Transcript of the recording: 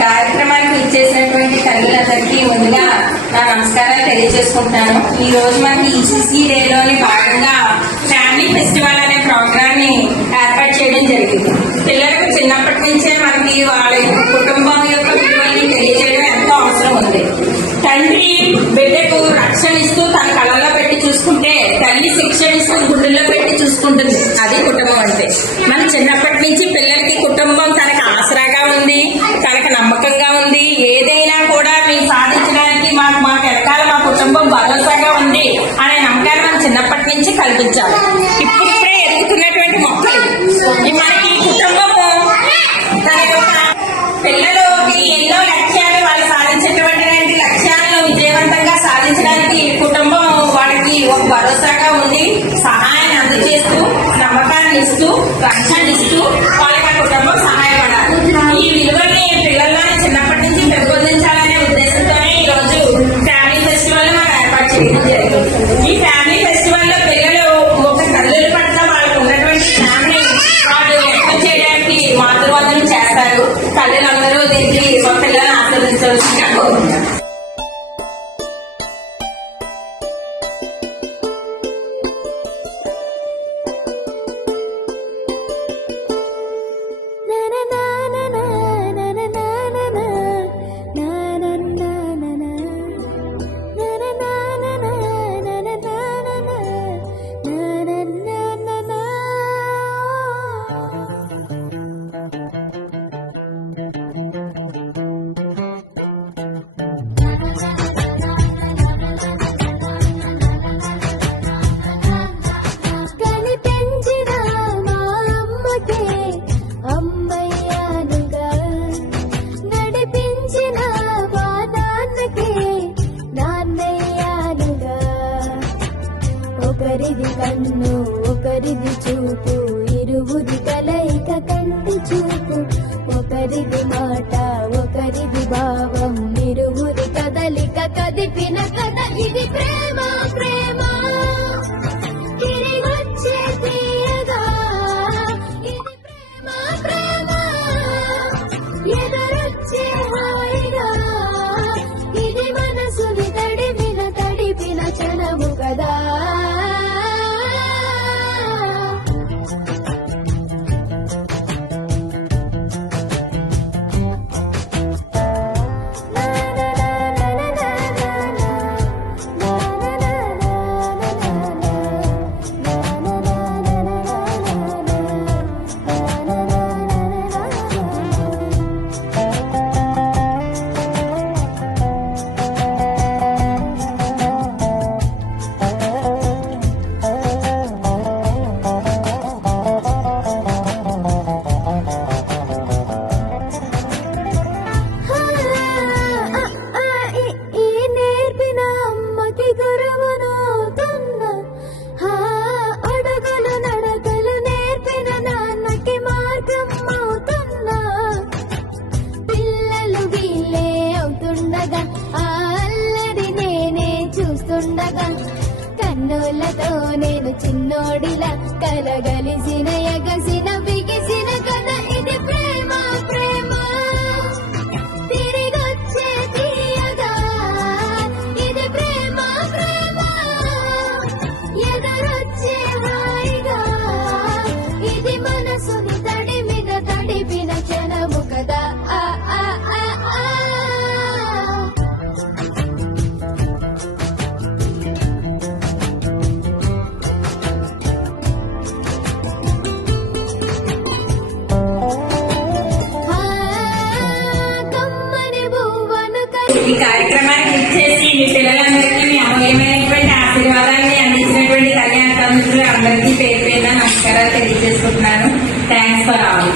కార్యక్రమానికి ఇచ్చేసినటువంటి తల్లులందరికీ ముందుగా నా నమస్కారాలు తెలియజేసుకుంటున్నాను. ఈ రోజు మనకి ఈసీసీ డేలోని భాగంగా ఫ్యామిలీ ఫెస్టివల్ అనే ప్రోగ్రామ్ ని ఏర్పాటు చేయడం జరిగింది. పిల్లలకు చిన్నప్పటి నుంచే మనకి వాళ్ళ కుటుంబం యొక్క విలువల్ని తెలియజేయడం ఎంతో అవసరం ఉంది. తండ్రి బిడ్డకు రక్షణ ఇస్తూ తన కళ్ళలో పెట్టి చూసుకుంటే తల్లి శిక్షణ ఇస్తూ గుండెల్లో పెట్టి చూసుకుంటుంది. అది కుటుంబం అంటే. మనం చిన్నప్పటి నుంచి పిల్లలకి కుటుంబం తనకు ఆసరాగా ఉంది, తనకు నమ్మకంగా ఉంది, ఏదైనా కూడా మేము సాధించడానికి మాకు వెనకాల మా కుటుంబం భరోసాగా ఉంది అనే నమ్మకాన్ని మనం చిన్నప్పటి నుంచి కల్పించాలి. ఇప్పుడిప్పుడే ఎదుగుతున్నటువంటి మొక్కలు మనకి కుటుంబము తన యొక్క పిల్లలకి ఎన్నో లక్ష్యాలు వాళ్ళు సాధించేటువంటి లక్ష్యాలను విజయవంతంగా సాధించడానికి కుటుంబం వాళ్ళకి ఒక భరోసాగా ఉంది. సహాయాన్ని అందజేస్తూ, నమ్మకాన్ని ఇస్తూ, రక్షణ ఇస్తూ వాళ్ళకి ఆ కుటుంబం సహాయపడాలి. ఈ విలువల్ని పిల్లల్లోనే చిన్నప్పటి నుంచి పెంపొందించాలనే ఉద్దేశంతోనే ఈ రోజు ఫ్యామిలీ ఫెస్టివల్ మనం ఏర్పాటు చేయడం జరిగింది. ఈ ఫ్యామిలీ ఫెస్టివల్ లో పిల్లలు ఒక తల్లుల పట్ల వాళ్ళకు ఉన్నటువంటి ఫ్యామిలీ వాళ్ళు వ్యక్తం చేయడానికి మాతృవందనం చేస్తారు. తల్లులందరూ దీనికి మా పిల్లలను ఆశీర్వదించవలసిందిగా కోరుతున్నారు. ఒకరిది కన్ను ఒకరిది చూపు, ఇరువురి కలయిక కంటి చూపు. ఒకరిది మాట ఒకరిది భావం, ఇరువురి కదలిక కదిపిన కథ. ఇది ప్రేమ ప్రేమ తిరిగొచ్చే తీయగా. ఇది ప్రేమ ప్రేమ ఎదురొచ్చే హాయిగా. ఇది మనసుని తడిపిన క్షణము కదా. కన్నులతో నేను చిన్నోడిలా కలగలిసిన ఎగసిన బిగిసిన కథ. ఇది ప్రేమ ప్రేమ తిరిగొచ్చే తీయగా. ఇది ప్రేమ ప్రేమ ఎదురొచ్చే హాయిగా. ఇది మనసుని తడిపిన క్షణము కదా. ఈ కార్యక్రమానికి ఇచ్చేసి మీ పిల్లలందరికీ మీ అమూల్యమైనటువంటి ఆశీర్వాదాన్ని అందించినటువంటి తల్లిదండ్రులు అందరికీ పేరు పేరున నమస్కారాలు తెలియజేసుకుంటున్నాను. Thanks for all.